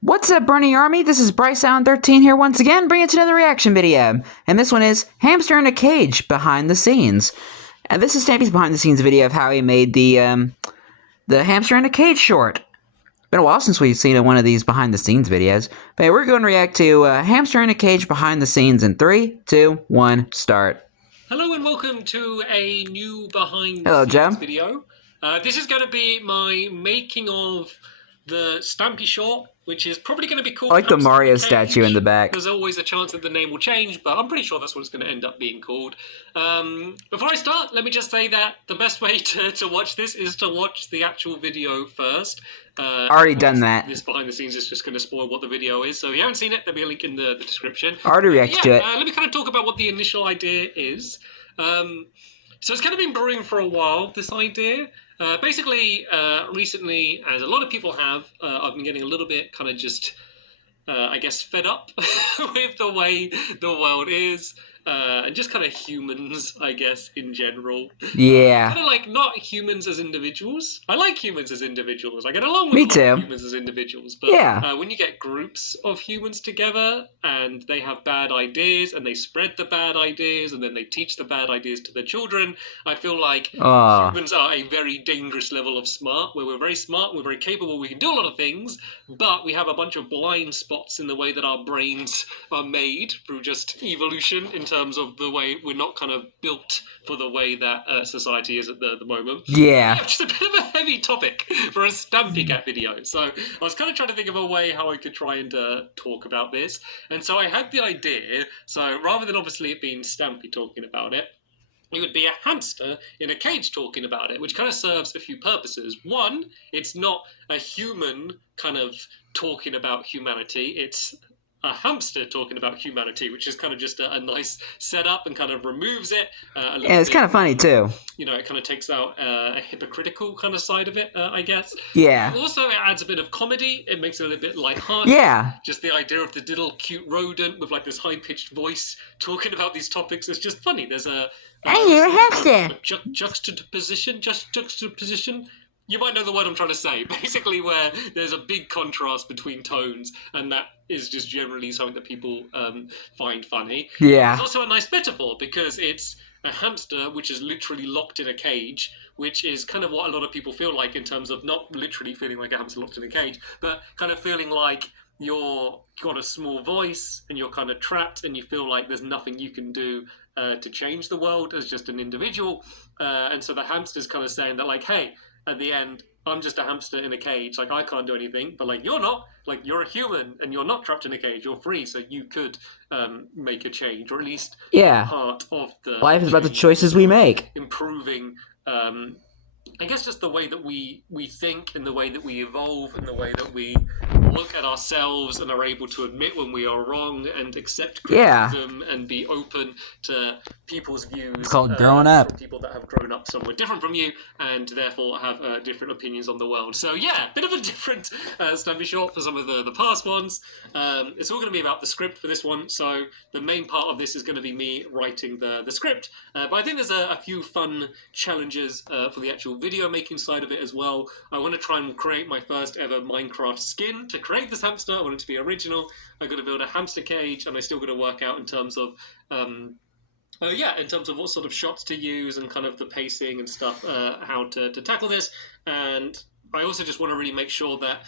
What's up, Bernie Army? This is BryceAllen13 here once again, bringing you another reaction video. And this one is Hamster in a Cage Behind the Scenes. And this is Stampy's behind the scenes video of how he made the Hamster in a Cage short. Been a while since we've seen one of these behind the scenes videos. But hey, we're going to react to Hamster in a Cage Behind the Scenes in 3, 2, 1, start. Hello and welcome to a new behind Hello, the Joe. scenes video. This is going to be my making of the Stampy short, which is probably going to be called I like the Hamster Mario in a Cage. statue in the back. There's always a chance that the name will change, but I'm pretty sure that's what it's going to end up being called. Before I start, let me just say that the best way to watch this is to watch the actual video first. Already done that. This behind the scenes is just going to spoil what the video is, so if you haven't seen it, there'll be a link in the description. Already reacted to it. Let me kind of talk about what the initial idea is. So it's kind of been brewing for a while, this idea. Basically, recently, as a lot of people have, I've been getting a little bit kind of just, I guess, fed up with the way the world is. And just kind of humans, I guess, in general. Yeah. Kind of like not humans as individuals. I like humans as individuals. I get along with Me too. humans as individuals. But Yeah. When you get groups of humans together and they have bad ideas and they spread the bad ideas and then they teach the bad ideas to their children, I feel like humans are a very dangerous level of smart, where we're very smart, we're very capable, we can do a lot of things, but we have a bunch of blind spots in the way that our brains are made through just evolution in terms of the way we're not kind of built for the way that society is at the moment. Yeah. Just a bit of a heavy topic for a Stampy Cat video. So I was kind of trying to think of a way how I could try and talk about this. And so I had the idea, so rather than obviously it being Stampy talking about it, it would be a hamster in a cage talking about it, which kind of serves a few purposes. One, it's not a human kind of talking about humanity. It's a hamster talking about humanity, which is kind of just a nice setup and kind of removes it. And it's kind of funny too. You know, it kind of takes out a hypocritical kind of side of it, I guess. Yeah. Also, it adds a bit of comedy. It makes it a little bit lighthearted. Yeah. Just the idea of the little cute rodent with like this high-pitched voice talking about these topics is just funny. There's a you're a hamster. Juxtaposition. You might know the word I'm trying to say. Basically, where there's a big contrast between tones, and that is just generally something that people find funny. Yeah. It's also a nice metaphor because it's a hamster which is literally locked in a cage, which is kind of what a lot of people feel like in terms of not literally feeling like a hamster locked in a cage, but kind of feeling like you've got a small voice and you're kind of trapped and you feel like there's nothing you can do to change the world as just an individual. And so the hamster's kind of saying that, like, hey, at the end, I'm just a hamster in a cage. Like, I can't do anything, but like, you're not. Like, you're a human and you're not trapped in a cage. You're free, so you could make a change, or at least part of the life is about the choices we make. Improving, I guess, just the way that we think and the way that we evolve and the way that we look at ourselves and are able to admit when we are wrong and accept criticism and be open to people's views. It's called growing up. From people that have grown up somewhere different from you and therefore have different opinions on the world. So yeah, bit of a different Stampy short for some of the past ones. It's all going to be about the script for this one. So the main part of this is going to be me writing the script. But I think there's a few fun challenges for the actual video making side of it as well. I want to try and create my first ever Minecraft skin. To create this hamster, I want it to be original. I'm going to build a hamster cage, and I still got to work out in terms of in terms of what sort of shots to use and kind of the pacing and stuff, how to tackle this. And I also just want to really make sure that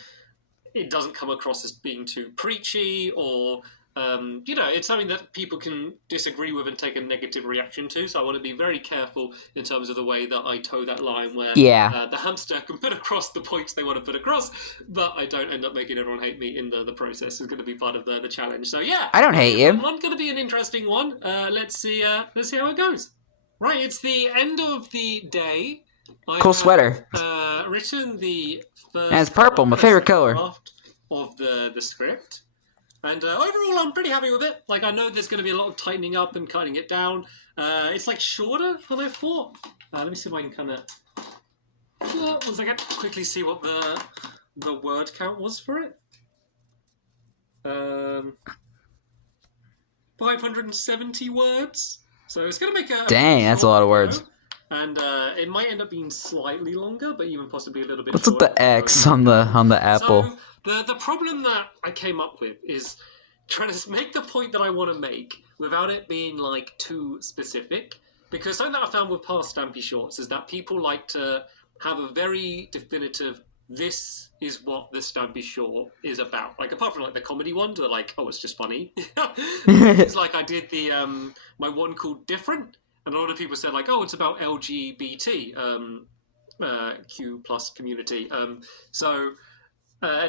it doesn't come across as being too preachy or, it's something that people can disagree with and take a negative reaction to. So I want to be very careful in terms of the way that I toe that line where the hamster can put across the points they want to put across, but I don't end up making everyone hate me in the process. Is going to be part of the challenge. So yeah, I don't hate you. One's going to be an interesting one. Let's see how it goes. Right, it's the end of the day. Cool sweater. Written the first. And it's purple, my favorite color. Draft of the script. And overall, I'm pretty happy with it. Like, I know there's going to be a lot of tightening up and cutting it down. It's, like, shorter than I thought. Let me see if I can kind of... 1 second. Quickly see what the word count was for it. 570 words. So it's going to make a... Dang, that's a lot of words. And it might end up being slightly longer, but even possibly a little bit What's with shorter. the X on the apple? So the problem that I came up with is trying to make the point that I want to make without it being like too specific. Because something that I found with past Stampy shorts is that people like to have a very definitive, this is what the Stampy short is about. Like apart from like the comedy ones, they're like, oh, it's just funny. It's like I did the my one called Different, and a lot of people said like, oh, it's about LGBT Q plus community. And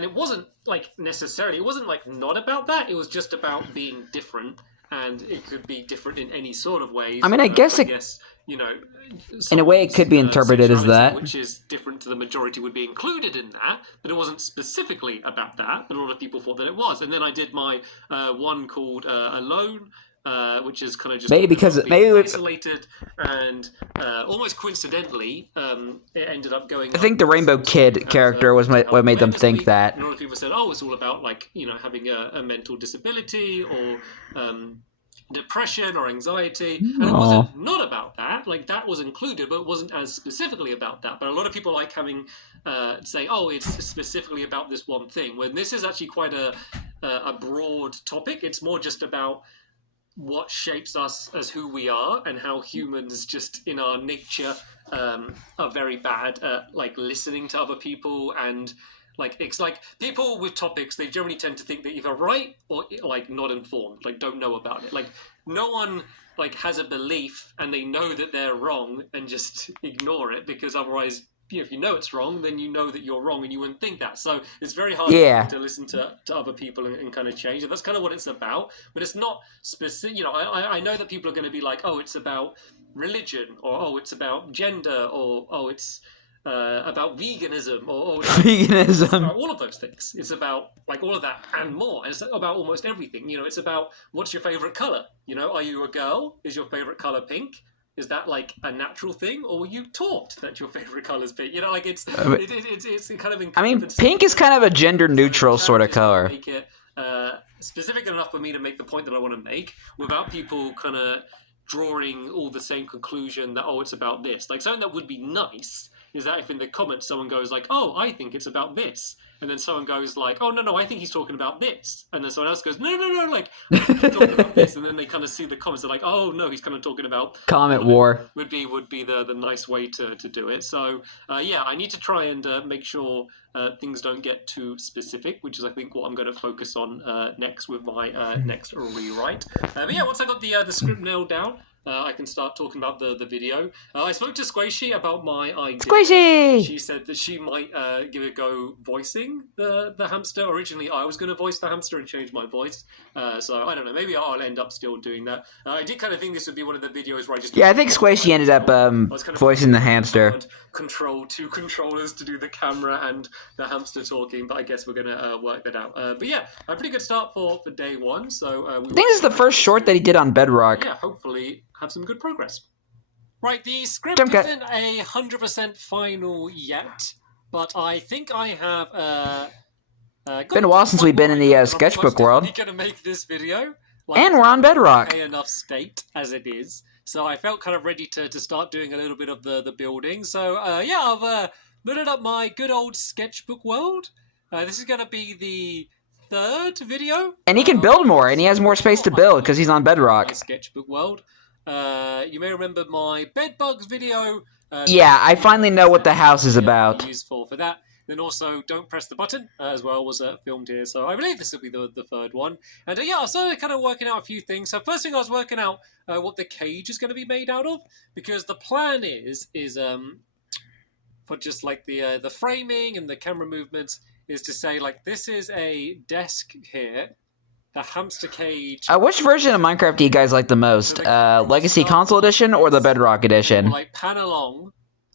it wasn't like necessarily, it wasn't like not about that. It was just about being different, and it could be different in any sort of ways. I mean, I guess you know, in a way, it could be interpreted as that, which is different to the majority, would be included in that, but it wasn't specifically about that. But a lot of people thought that it was. And then I did my one called Alone. Which is kind of just maybe isolated, and almost coincidentally, it ended up going. I think the Rainbow Kid character was what made them think that. And a lot of people said, "Oh, it's all about like having a mental disability or depression or anxiety," and it wasn't not about that. Like that was included, but it wasn't as specifically about that. But a lot of people like having say, "Oh, it's specifically about this one thing," when this is actually quite a broad topic. It's more just about what shapes us as who we are, and how humans just in our nature are very bad at like listening to other people, and like it's like people with topics, they generally tend to think they're either right or like not informed, like don't know about it. Like no one like has a belief and they know that they're wrong and just ignore it, because otherwise if you know it's wrong, then you know that you're wrong and you wouldn't think that. So it's very hard to listen to other people and kind of change it. That's kind of what it's about, but it's not specific. I know that people are going to be like, oh, it's about religion, or oh, it's about gender, or oh, it's about veganism, or veganism. It's about all of those things. It's about like all of that and more. And it's about almost everything. It's about what's your favorite color. Are you a girl? Is your favorite color pink? Is that like a natural thing, or were you taught that your favorite color is pink? Like it's kind of. I mean, pink is kind of a gender-neutral sort of color. Make it specific enough for me to make the point that I want to make, without people kind of drawing all the same conclusion that it's about this. Like something that would be nice is that if in the comments someone goes like, oh, I think it's about this, and then someone goes like, oh, no, I think he's talking about this, and then someone else goes, no, like, I think he's talking about this, and then they kind of see the comments, they're like, oh, no, he's kind of talking about... Comment war. Would be the nice way to do it. So, yeah, I need to try and make sure things don't get too specific, which is, I think, what I'm going to focus on next with my next rewrite. But yeah, once I got the script nailed down, I can start talking about the video. I spoke to Squishy about my idea. Squishy! She said that she might give it a go voicing the hamster. Originally, I was going to voice the hamster and change my voice. So, I don't know. Maybe I'll end up still doing that. I did kind of think this would be one of the videos where I just... Yeah, I think Squishy ended up voicing the hamster. Control two controllers to do the camera and the hamster talking, but I guess we're going to work that out. But yeah, a pretty good start for day one. So I think this is the first short that he did on Bedrock. Yeah, hopefully have some good progress. Right, the script isn't 100% final yet, but I think I have... been a while since we've been in the sketchbook world. I'm going to make this video. And we're on Bedrock. Okay enough state as it is. So I felt kind of ready to start doing a little bit of the building. So yeah, I've loaded up my good old sketchbook world. This is going to be the third video. And he can build more, and he has more space to build because he's on Bedrock. My sketchbook world. You may remember my bedbugs video. Yeah, I finally know what the house is about. Useful for that. Then also, Don't Press the Button, as well, was filmed here. So I believe this will be the third one. And yeah, I started kind of working out a few things. So first thing I was working out what the cage is going to be made out of. Because the plan is for just like the framing and the camera movements, is to say like this is a desk here. The hamster cage. Which version of Minecraft do you guys like the most? Legacy Console Edition or the Bedrock Edition? Like pan along.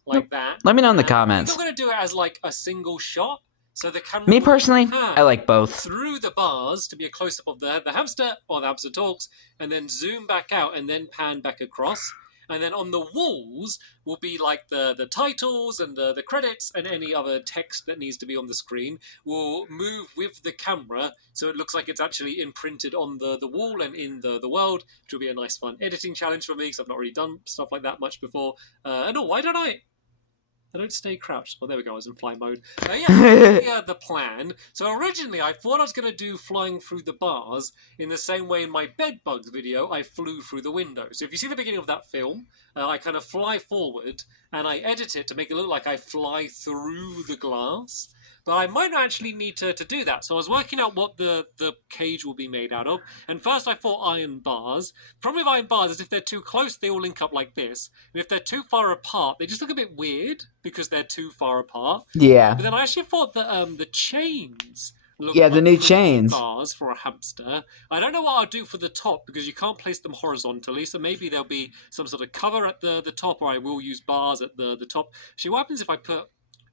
Like that. Let me know in the comments. I'm going to do it as like a single shot. So the camera... Me personally, I like both. Through the bars to be a close-up of the hamster, or the hamster talks, and then zoom back out and then pan back across. And then on the walls will be like the titles and the credits and any other text that needs to be on the screen will move with the camera, so it looks like it's actually imprinted on the wall and in the world, which will be a nice fun editing challenge for me because I've not really done stuff like that much before. And why don't I don't stay crouched. Oh, there we go. I was in fly mode. The plan. So originally, I thought I was going to do flying through the bars in the same way in my bed bugs video, I flew through the window. So if you see the beginning of that film, I kind of fly forward and I edit it to make it look like I fly through the glass. But I might not actually need to do that. So I was working out what the cage will be made out of. And first I thought iron bars. The problem with iron bars is if they're too close, they all link up like this. And if they're too far apart, they just look a bit weird because they're too far apart. Yeah. But then I actually thought that the chains look Yeah, the like new pretty chains. bars for a hamster. I don't know what I'll do for the top because you can't place them horizontally. So maybe there'll be some sort of cover at the top, or I will use bars at the top. Actually, what happens if I put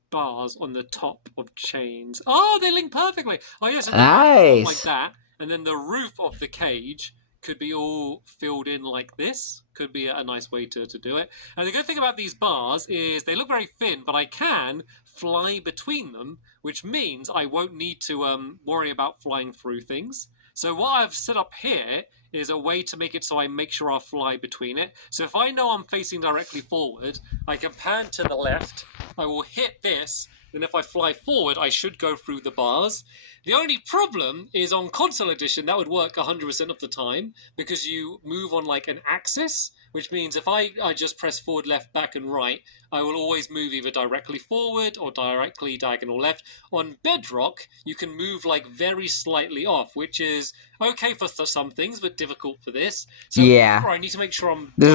bars on the top of chains? Oh, they link perfectly. Oh yes, nice. Like that, and then the roof of the cage could be all filled in like this. Could be a nice way to do it. And the good thing about these bars is they look very thin, but I can fly between them, which means I won't need to worry about flying through things. So what I've set up here is a way to make it so I make sure I'll fly between it. So if I know I'm facing directly forward, I can pan to the left, I will hit this, and if I fly forward, I should go through the bars. The only problem is on console edition, that would work 100% of the time, because you move on like an axis, which means if I just press forward, left, back, and right, I will always move either directly forward or directly diagonal left. On Bedrock, you can move like very slightly off, which is okay for some things, but difficult for this. So yeah, I need to make sure I'm. This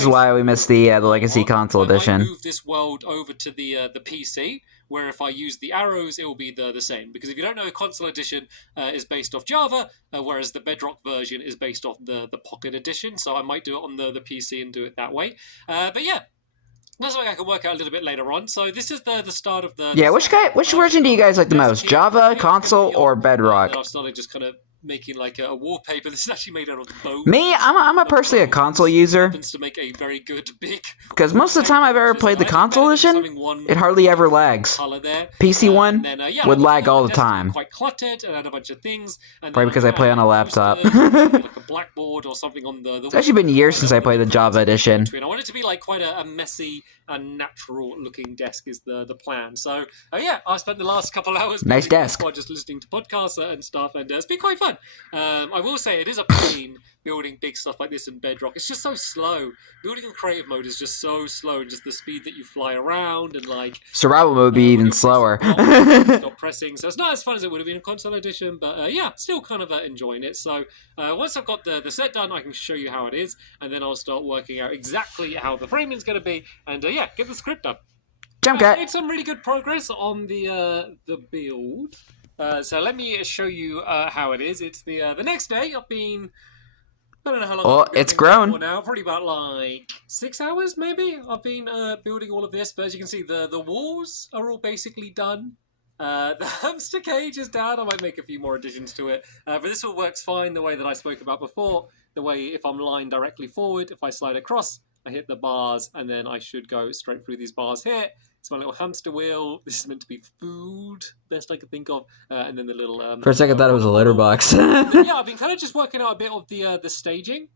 is why we missed the Legacy console edition. I move this world over to the PC, where if I use the arrows, it will be the same. Because if you don't know, console edition is based off Java, whereas the Bedrock version is based off the Pocket edition. So I might do it on the PC and do it that way. But yeah. That's something I can work out a little bit later on. So this is the start of the... Yeah, which version do you guys like the most? Java, console, or Bedrock? I've started just kind of making like a wallpaper. This is actually made out of bone. Me, I'm personally a console user. Happens to make a very good big. Because most of the time I've ever played the console edition, it hardly ever lags. PC one would lag all the time. Quite cluttered and had a bunch of things. And probably because I play on a laptop. Like a blackboard or something on the. It's actually been years since I played the Java edition. I want it to be like quite a messy and natural looking desk is the plan. So yeah, I spent the last couple hours nice desk while just listening to podcasts and stuff, and it's been quite fun. I will say it is a pain building big stuff like this in Bedrock. It's just so slow. Building in creative mode is just so slow, and just the speed that you fly around and like survival mode would be even slower. Stop pressing, so it's not as fun as it would have been in console edition, but yeah, still kind of enjoying it. So once I've got the set done, I can show you how it is, and then I'll start working out exactly how the framing is going to be, and yeah, get the script up. Jump cut. I made some really good progress on the build. So let me show you how it is. It's the next day. I've been, I don't know how long. Well, it's grown now. Probably about like 6 hours, maybe. I've been building all of this, but as you can see, the walls are all basically done. The hamster cage is down. I might make a few more additions to it, but this all works fine the way that I spoke about before. The way if I'm lying directly forward, if I slide across, I hit the bars, and then I should go straight through these bars here. It's my little hamster wheel. This is meant to be food, best I could think of. And then the little... For a second, I thought it was a litter box. Yeah, I've been kind of just working out a bit of the staging.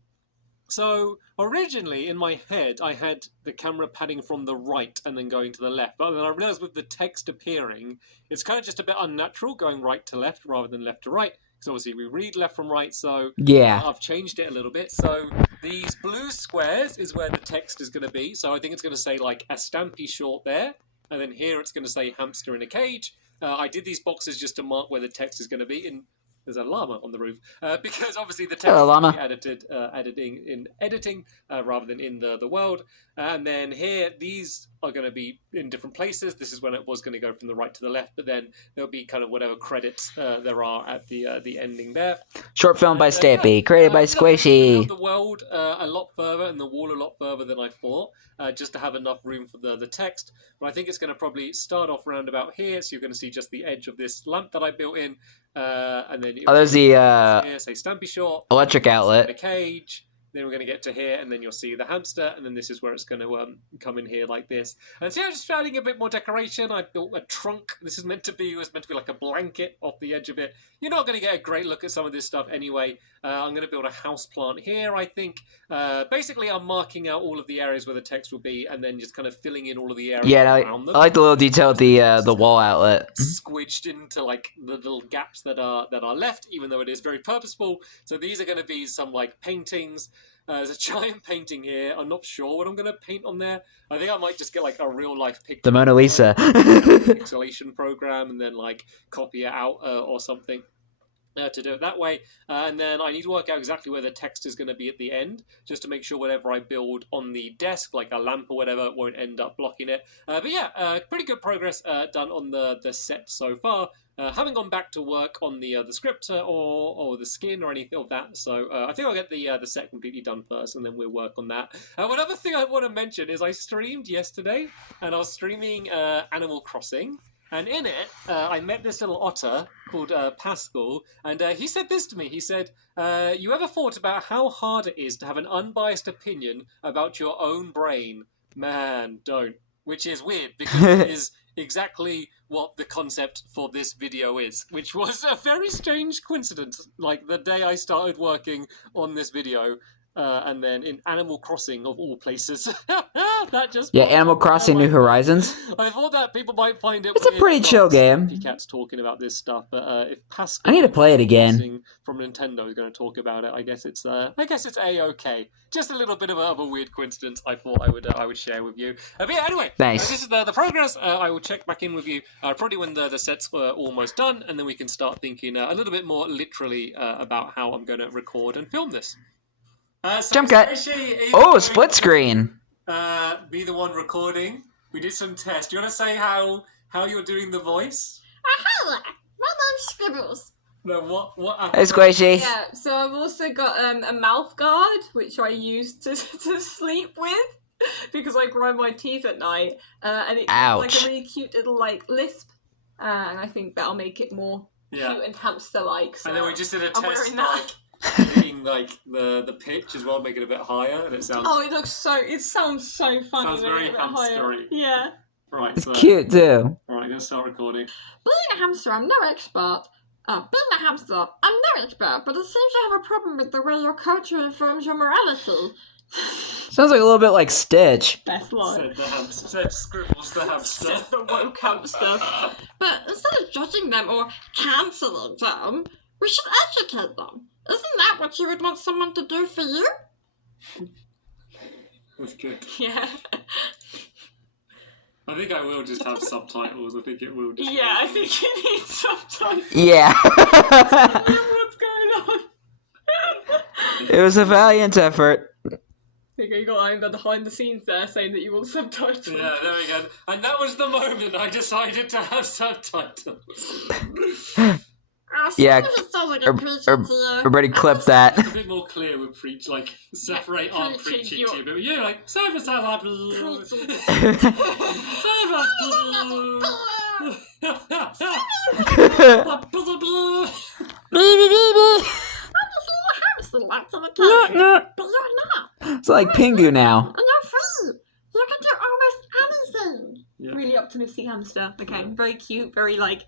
So, originally, in my head, I had the camera panning from the right and then going to the left. But then I realised with the text appearing, it's kind of just a bit unnatural going right to left rather than left to right. Because obviously we read left from right, so yeah, I've changed it a little bit. So these blue squares is where the text is going to be. So I think it's going to say like a Stampy short there. And then here it's going to say hamster in a cage. I did these boxes just to mark where the text is going to be. There's a llama on the roof. Because obviously the text is edited in editing rather than in the world. And then here, these are going to be in different places. This is when it was going to go from the right to the left, but then there'll be kind of whatever credits there are at the ending there. Short film by Stampy, created by Squishy. The world a lot further and the wall a lot further than I thought, just to have enough room for the text. But I think it's going to probably start off around about here, so you're going to see just the edge of this lamp that I built in. And then there's the here, say Stampy short, electric outlet. in a cage. Then we're going to get to here, and then you'll see the hamster, and then this is where it's going to come in here like this. And so I'm just adding a bit more decoration. I built a trunk. This is meant to be like a blanket off the edge of it. You're not going to get a great look at some of this stuff anyway. I'm going to build a house plant here, I think. Basically, I'm marking out all of the areas where the text will be, and then just kind of filling in all of the areas around them. I like the little detail with the wall outlet. Squidged into like the little gaps that are left, even though it is very purposeful. So these are going to be some like paintings. There's a giant painting here. I'm not sure what I'm going to paint on there. I think I might just get like a real life picture. The Mona Lisa. Pixelation program and then like copy it out or something. To do it that way, and then I need to work out exactly where the text is going to be at the end, just to make sure whatever I build on the desk, like a lamp or whatever, won't end up blocking it. But yeah, pretty good progress done on the set so far. Haven't gone back to work on the script or the skin or anything of that, so I think I'll get the set completely done first, and then we'll work on that. One other thing I want to mention is I streamed yesterday, and I was streaming Animal Crossing. And in it, I met this little otter called Pascal, and he said this to me. He said, you ever thought about how hard it is to have an unbiased opinion about your own brain? Man, don't. Which is weird, because it is exactly what the concept for this video is, which was a very strange coincidence. Like, the day I started working on this video, and then in Animal Crossing, of all places. That just Animal Crossing New Horizons. I thought that people might find it It's a pretty chill game. Cat's talking about this stuff, but if Pascal I need to play it again. From Nintendo is going to talk about it, I guess it's a-okay. Just a little bit of a weird coincidence I thought I would share with you. But yeah, anyway, nice. This is the progress. I will check back in with you probably when the sets were almost done, and then we can start thinking a little bit more literally about how I'm going to record and film this. Jump cut. Split screen. Be the one recording. We did some tests. Do you want to say how you're doing the voice? Hello, my name's Scribbles. No, what? Hey, Squishy. Yeah, so I've also got a mouth guard, which I use to sleep with, because I grind my teeth at night, and it's like a really cute little like lisp, and I think that'll make it more cute and hamster-like. So and then we just did a I'm test, wearing that. making like the pitch as well, make it a bit higher, and it sounds. Oh, it sounds so funny. Sounds very hamstery. Yeah. Right. It's cute too. All right, I'm gonna start recording. Being a hamster, I'm no expert. Being a hamster, I'm no expert, but it seems you have a problem with the way your culture informs your morality. Sounds like a little bit like Stitch. Best line. Said the hamster. Said Scribbles the hamster. Said the woke hamster. But instead of judging them or cancelling them, we should educate them. Isn't that what you would want someone to do for you? That's good. Yeah. I think I will just have subtitles. I think it will just. Yeah, I think you need subtitles. Yeah. What's going on? It was a valiant effort. There you go, I'm behind the scenes there saying that you want subtitles. Yeah, there we go. And that was the moment I decided to have subtitles. Yeah, everybody clip that. It's a bit more clear with preach, like separate our preaching to, but you're like service It's like Pingu now. And you're free. You can do almost anything. Yeah. Really optimistic hamster. Okay, very cute, very like,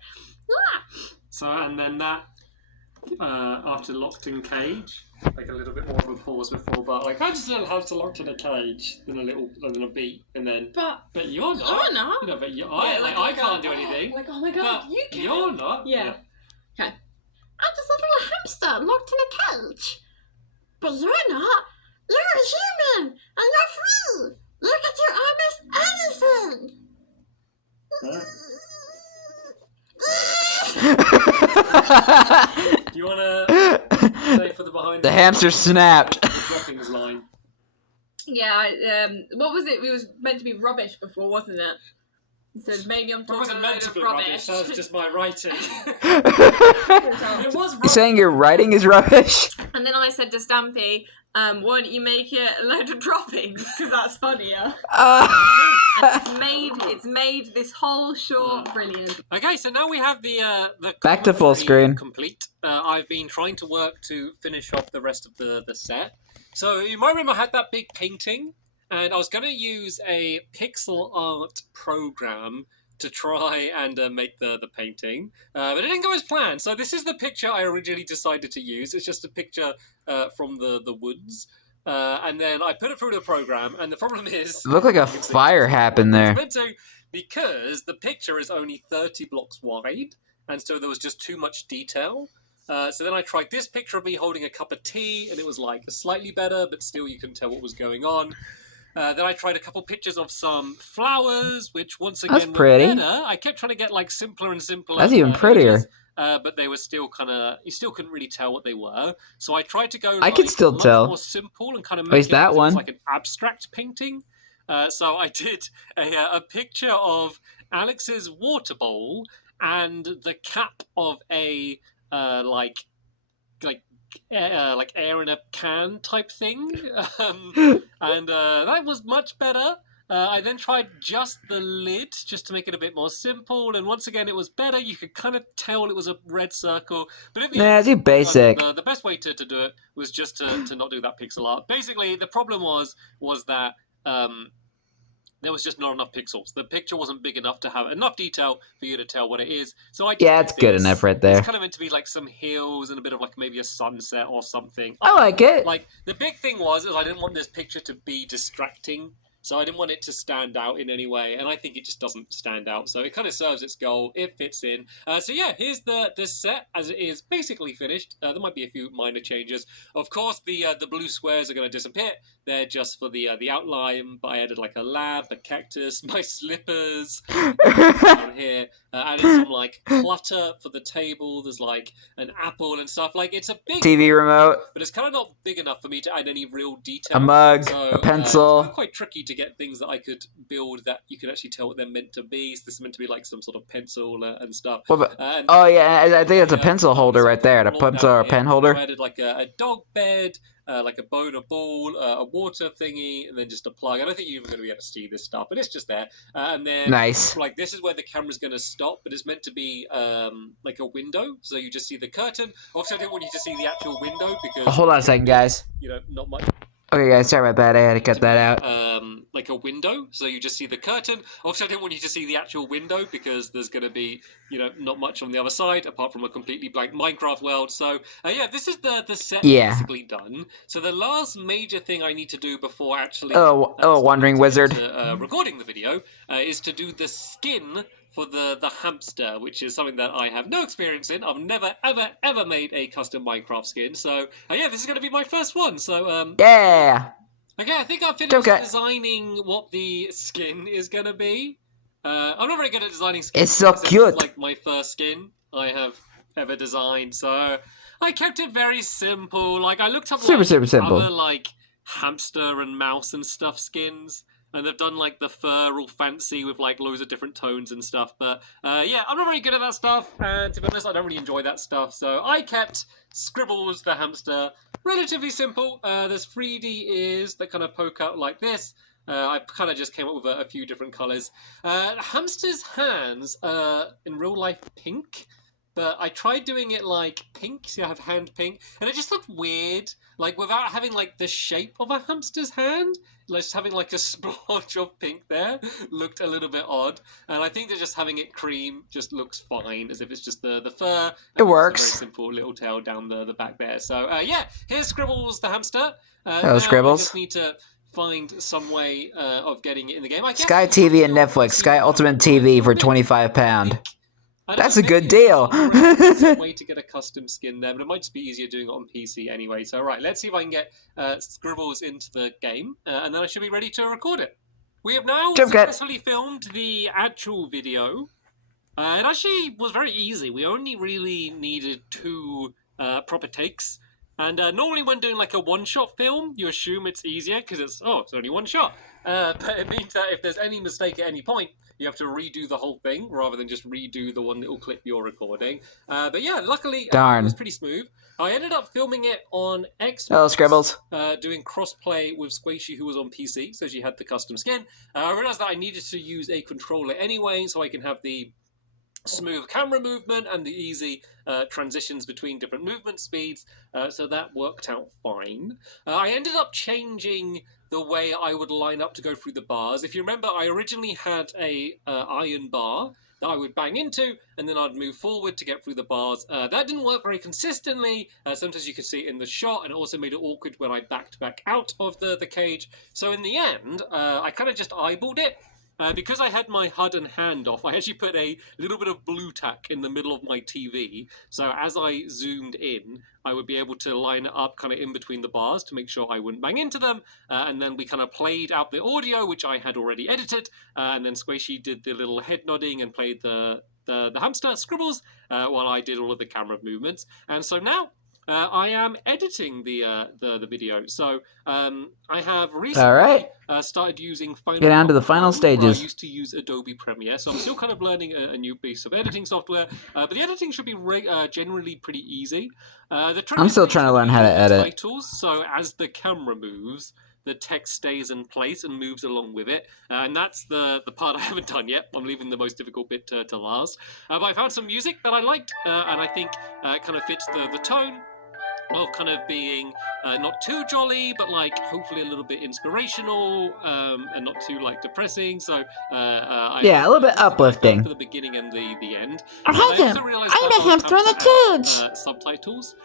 yeah. So, and then that, after locked in cage, like a little bit more of a pause before, but like I just don't have to locked in a cage, then a beat, and then. But you're not. You're not. You know, but I can't do anything. Like, oh my god, you can. You're not. Yeah. Okay. I'm just a little hamster locked in a cage. But you're not. You're a human, and you're free. You can do almost anything. Do you want to say for the behind? The hamster snapped. Dropping his line. Yeah, what was it? It was meant to be rubbish before, wasn't it? So maybe I'm talking wasn't meant to be rubbish. That was just my writing. It was rubbish. You're saying your writing is rubbish? And then I said to Stampy, why don't you make it a load of droppings? Because that's funnier. And it's made this whole short brilliant. Okay, so now we have the back to full screen. Complete. I've been trying to work to finish off the rest of the set. So you might remember I had that big painting, and I was going to use a pixel art program to try and make the painting, but it didn't go as planned. So this is the picture I originally decided to use. It's just a picture from the woods. And then I put it through the program, and the problem is... It looked like a fire happened there. Meant to, because the picture is only 30 blocks wide, and so there was just too much detail. So then I tried this picture of me holding a cup of tea, and it was like slightly better, but still you couldn't tell what was going on. Then I tried a couple pictures of some flowers, which once again were better. I kept trying to get like simpler and simpler. That's even prettier. Images, but they were still kind of, you still couldn't really tell what they were. So I tried to go I could still much tell. more simple and kind of make it that one. like an abstract painting. So I did a picture of Alex's water bowl and the cap of a like air in a can type thing, and that was much better. I then tried just the lid, just to make it a bit more simple, and once again it was better. You could kind of tell it was a red circle, but in the end, too basic. The best way to do it was just to not do that pixel art. Basically, the problem was that there was just not enough pixels. The picture wasn't big enough to have enough detail for you to tell what it is. So I it's good enough right there. It's kind of meant to be like some hills and a bit of like maybe a sunset or something. I like it. Like the big thing was I didn't want this picture to be distracting. So I didn't want it to stand out in any way, and I think it just doesn't stand out. So it kind of serves its goal. It fits in. So yeah, here's the set as it is basically finished. There might be a few minor changes. Of course, the blue squares are going to disappear. They're just for the outline, but I added like a lab, a cactus, my slippers down here. Added some like clutter for the table. There's like an apple and stuff. Like it's a big TV remote, but it's kind of not big enough for me to add any real detail. A mug, so, a pencil. It's quite tricky to get things that I could build that you could actually tell what they're meant to be. So this is meant to be like some sort of pencil and stuff. I think it's a pencil holder right there. A pencil or a pen holder. I added like a dog bed. Like a bone, a ball, a water thingy, and then just a plug. I don't think you're even going to be able to see this stuff, but it's just there. And then, nice. Like this is where the camera's going to stop, but it's meant to be like a window, so you just see the curtain. Obviously, I didn't want you to see the actual window because. Hold on a second, guys. Not much. Okay, guys, sorry about that. I had to cut that out. Like a window, so you just see the curtain. Obviously, I didn't want you to see the actual window because there's going to be, not much on the other side apart from a completely blank Minecraft world. So, yeah, this is the set basically done. So the last major thing I need to do before actually Wandering Wizard recording the video is to do the skin for the hamster, which is something that I have no experience in. I've never, ever made a custom Minecraft skin. So, yeah, this is going to be my first one. So, yeah. Okay, I think I've finished designing what the skin is going to be. I'm not very good at designing skins. It's so cute. It's like my first skin I have ever designed. So, I kept it very simple. Like, I looked up super simple. Other, like, hamster and mouse and stuff skins. And they've done, like, the fur all fancy with, like, loads of different tones and stuff. But, yeah, I'm not very good at that stuff. And to be honest, I don't really enjoy that stuff. So I kept Scribbles the hamster relatively simple. There's 3D ears that kind of poke out like this. I kind of just came up with a few different colours. Hamster's hands are, in real life, pink. But I tried doing it like pink, so I have hand pink, and it just looked weird. Like without having like the shape of a hamster's hand, like just having like a splotch of pink there looked a little bit odd. And I think that just having it cream just looks fine, as if it's just the fur. It works. A very simple little tail down the back there. So yeah, here's Scribbles the hamster. Hello, Scribbles. I just need to find some way of getting it in the game. I guess Sky TV and Netflix. Sky Ultimate TV for £25. That's a good deal. There's a way to get a custom skin there, but it might just be easier doing it on PC anyway. So, right, let's see if I can get Scribbles into the game, and then I should be ready to record it. We have now successfully filmed the actual video. It actually was very easy. We only really needed 2 proper takes. And normally when doing like a one-shot film, you assume it's easier because it's only one shot. But it means that if there's any mistake at any point, you have to redo the whole thing rather than just redo the one little clip you're recording. But yeah, luckily it was pretty smooth. I ended up filming it on Xbox. Hello, Scribbles. Doing cross-play with Squishy, who was on PC, so she had the custom skin. I realized that I needed to use a controller anyway, so I can have the smooth camera movement and the easy transitions between different movement speeds, so that worked out fine. I ended up changing the way I would line up to go through the bars. If you remember, I originally had a iron bar that I would bang into, and then I'd move forward to get through the bars. That didn't work very consistently. Sometimes you could see it in the shot, and it also made it awkward when I backed back out of the cage. So in the end, I kind of just eyeballed it. Because I had my HUD and hand off, I actually put a little bit of blue tack in the middle of my TV. So as I zoomed in, I would be able to line it up kind of in between the bars to make sure I wouldn't bang into them. And then we kind of played out the audio, which I had already edited. And then Squishy did the little head nodding and played the hamster scribbles while I did all of the camera movements. And so now I am editing the video. So I have recently started using Final Get down to the Cut final Pro, stages. I used to use Adobe Premiere, so I'm still kind of learning a new piece of editing software. But the editing should be generally pretty easy. I'm still trying to learn how to edit. Titles, so as the camera moves, the text stays in place and moves along with it. And that's the part I haven't done yet. I'm leaving the most difficult bit to last. But I found some music that I liked, and I think it kind of fits the tone of kind of being not too jolly, but like hopefully a little bit inspirational, and not too like depressing. So yeah, a little bit uplifting for the beginning and the end. I'm a hamster in a cage. Subtitles,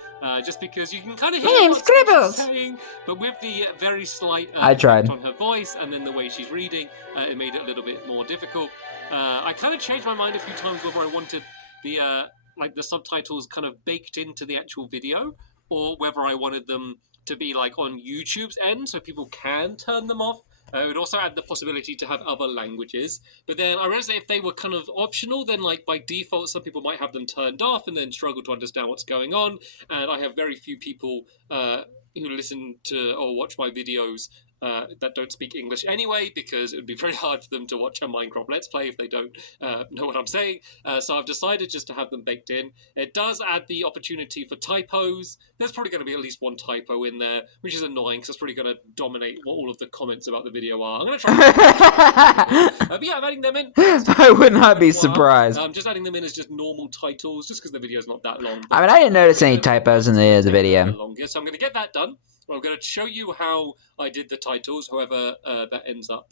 just because you can kind of My hear name's what she's Scribbles. saying, but with the very slight I tried effect on her voice and then the way she's reading, it made it a little bit more difficult. I kind of changed my mind a few times whether I wanted the subtitles kind of baked into the actual video, or whether I wanted them to be like on YouTube's end so people can turn them off. It would also add the possibility to have other languages. But then I realized that if they were kind of optional, then like by default, some people might have them turned off and then struggle to understand what's going on. And I have very few people who listen to or watch my videos that don't speak English anyway, because it would be very hard for them to watch a Minecraft Let's Play if they don't know what I'm saying. So I've decided just to have them baked in. It does add the opportunity for typos. There's probably going to be at least one typo in there, which is annoying because it's probably going to dominate what all of the comments about the video are. I'm going to try but yeah, I'm adding them in. I would not be surprised. I'm just adding them in as just normal titles, just because the video's not that long. I mean, I didn't notice any typos in the video. Longer, so I'm going to get that done. I'm going to show you how I did the titles, however that ends up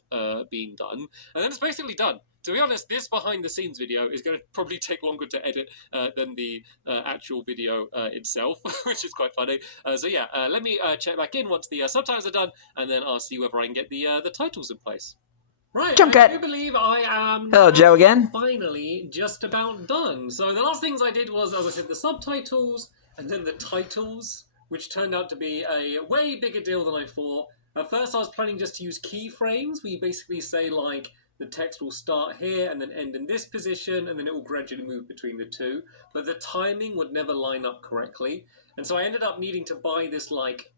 being done. And then it's basically done. To be honest, this behind-the-scenes video is going to probably take longer to edit than the actual video itself, which is quite funny. So yeah, let me check back in once the subtitles are done, and then I'll see whether I can get the titles in place. Right, I do believe I am Hello, Joe again. Finally just about done. So the last things I did was, as I said, the subtitles, and then the titles, which turned out to be a way bigger deal than I thought. At first I was planning just to use keyframes, where you basically say like, the text will start here and then end in this position, and then it will gradually move between the two. But the timing would never line up correctly. And so I ended up needing to buy this like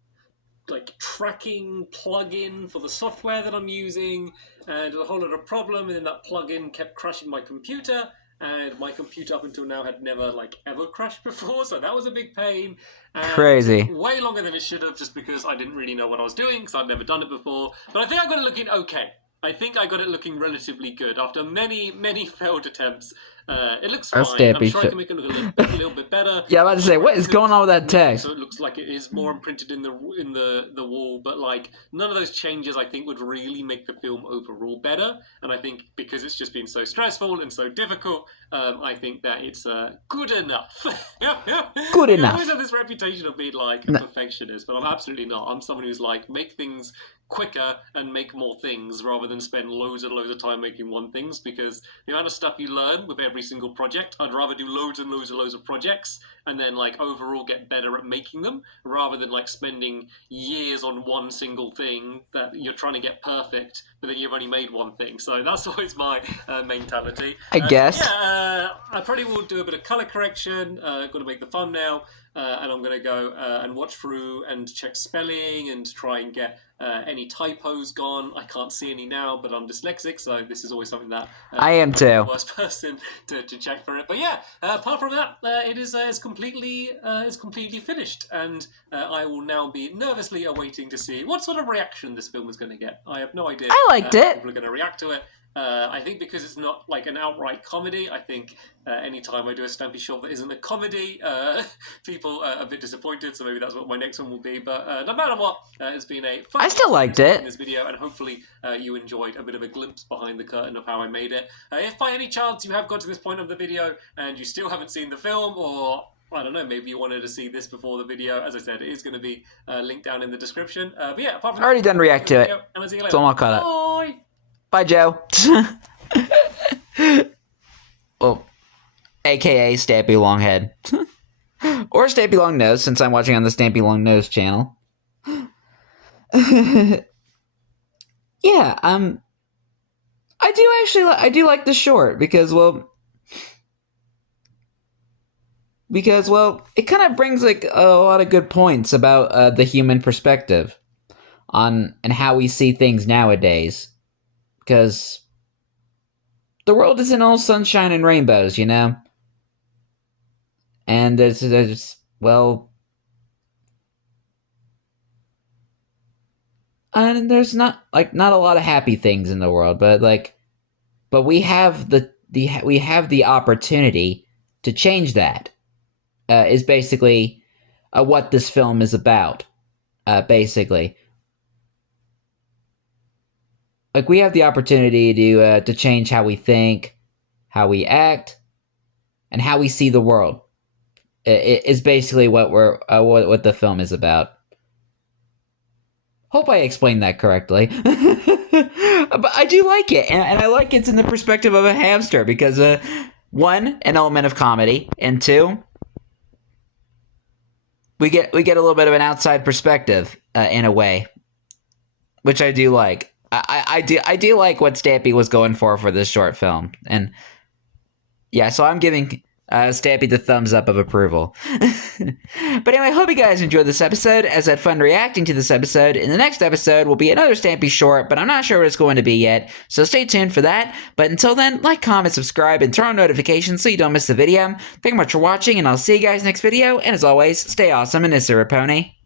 tracking plugin for the software that I'm using, and a whole lot of problem, and then that plugin kept crashing my computer, and my computer up until now had never ever crashed before, so that was a big pain. And crazy. Way longer than it should have, just because I didn't really know what I was doing, because I'd never done it before. But I think I got it looking okay. I think I got it looking relatively good after many, many failed attempts. It looks fine. Stampy. I'm sure I can make it look a little bit better. Yeah, I was about to say, what is going on with that text? So it looks like it is more imprinted in the wall, but none of those changes I think would really make the film overall better. And I think because it's just been so stressful and so difficult, I think that it's good enough. Good enough. I always have this reputation of being a perfectionist, but I'm absolutely not. I'm someone who's make things quicker and make more things rather than spend loads and loads of time making one things, because the amount of stuff you learn with every single project, I'd rather do loads and loads and loads of projects and then overall get better at making them, rather than spending years on one single thing that you're trying to get perfect, but then you've only made one thing. So that's always my mentality. I guess. I probably will do a bit of color correction. Got to make the thumbnail, and I'm going to go and watch through and check spelling and try and get any typos gone. I can't see any now, but I'm dyslexic, so this is always something that I am too. I'm the worst person to check for it. But yeah, apart from that, it is completely finished, and I will now be nervously awaiting to see what sort of reaction this film is going to get. I have no idea. I liked it. People are going to react to it, I think because it's not like an outright comedy, I think anytime I do a Stampy short that isn't a comedy, people are a bit disappointed, so maybe that's what my next one will be. But no matter what, it's been a fun I still liked it in this video, and hopefully you enjoyed a bit of a glimpse behind the curtain of how I made it. If by any chance you have got to this point of the video and you still haven't seen the film, or I don't know, maybe you wanted to see this before the video. As I said, it is going to be linked down in the description. But yeah, apart from already done react to it, and I'll see you later. so I'm all caught up. Bye! Bye, Joe. Well, aka Stampy Longhead. Or Stampy Longnose, since I'm watching on the Stampy Longnose channel. Yeah, I do like the short, because it kind of brings like a lot of good points about the human perspective on and how we see things nowadays. Because the world isn't all sunshine and rainbows, you know? And there's and there's not a lot of happy things in the world, but we have the opportunity to change that. Is basically what this film is about. Basically. Like, we have the opportunity to change how we think, how we act, and how we see the world. It is basically what what the film is about. Hope I explained that correctly. But I do like it, and I like it's in the perspective of a hamster, because one, an element of comedy, and two, we get a little bit of an outside perspective in a way, which I do like. I do like what Stampy was going for this short film, and yeah, so I'm giving Stampy the thumbs up of approval. But anyway, I hope you guys enjoyed this episode, as I had fun reacting to this episode. In the next episode will be another Stampy short, but I'm not sure what it's going to be yet, so stay tuned for that. But until then, like, comment, subscribe, and turn on notifications so you don't miss the video. Thank you much for watching, and I'll see you guys next video, and as always, stay awesome and Isirapony.